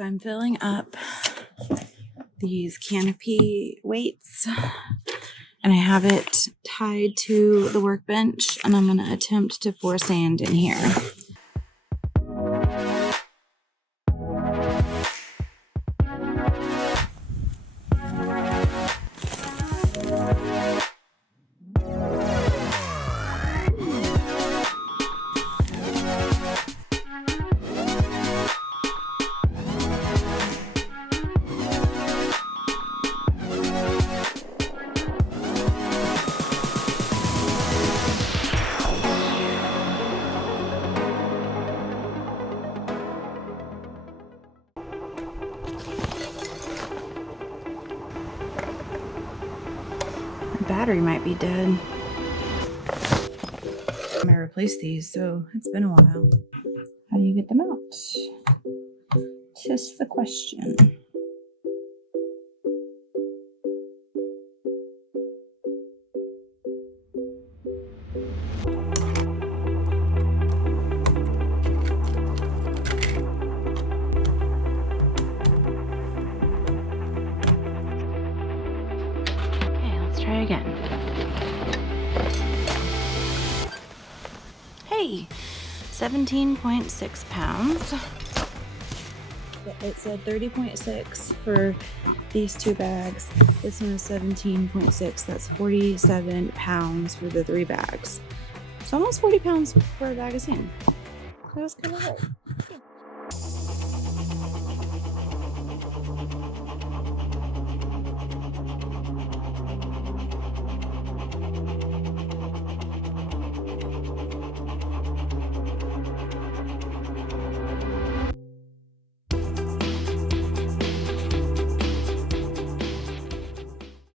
So I'm filling up these Canopy weights and I have it tied to the workbench and I'm going to attempt to pour sand in here. Battery might be dead. I might replace these, so it's been a while. How do you get them out? Just the question. Try again. Hey, 17.6 pounds. It said 30.6 for these two bags. This one is 17.6. That's 47 pounds for the 3 bags. So almost 40 pounds for a bag of sand. That was kind of hard.